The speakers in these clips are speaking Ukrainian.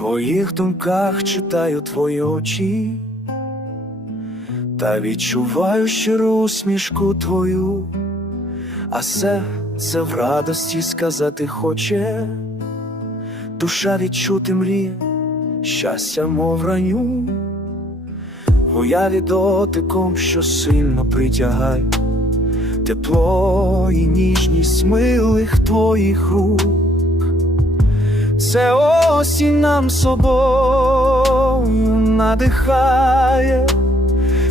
моїх думках читаю твої очі, та відчуваю щиру усмішку твою, а серце в радості сказати хоче, душа відчути мріє, щастя, мов раню, уяві дотиком, що сильно притягай, тепло і ніжність милих твоїх рук. Це осінь нам собою надихає,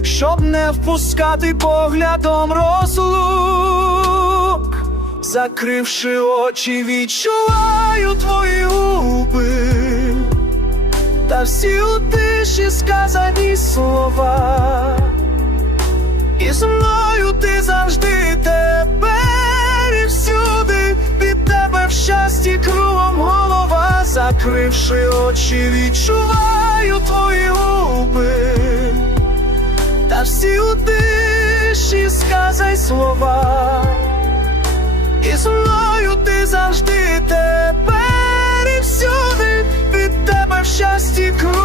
щоб не впускати поглядом розлук, закривши очі, відчуваю твої губи, та всі у тиші сказані слова, і зі мною ти завжди закривши очі, відчуваю твої губи, та всі у тиші сказай слова, і зі ти завжди тепер і всюди від тебе в щасті кругом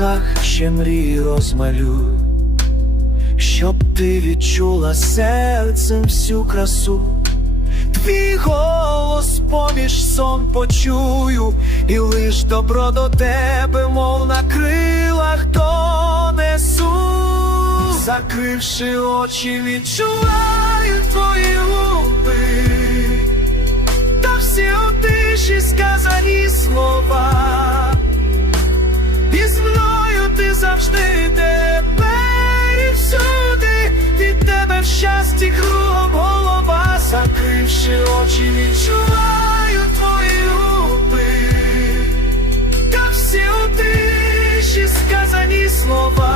думках ще мрії розмалюю, щоб ти відчула серцем всю красу, твій голос поміж сон почую, і лиш добро до тебе, мов на крилах донесу, закривши очі, відчуваю твої губи. Та всі у тиші закривши очі, відчуваю твої губи, та всі у тиші сказані слова.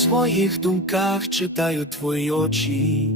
Своїх думках читаю твої очі,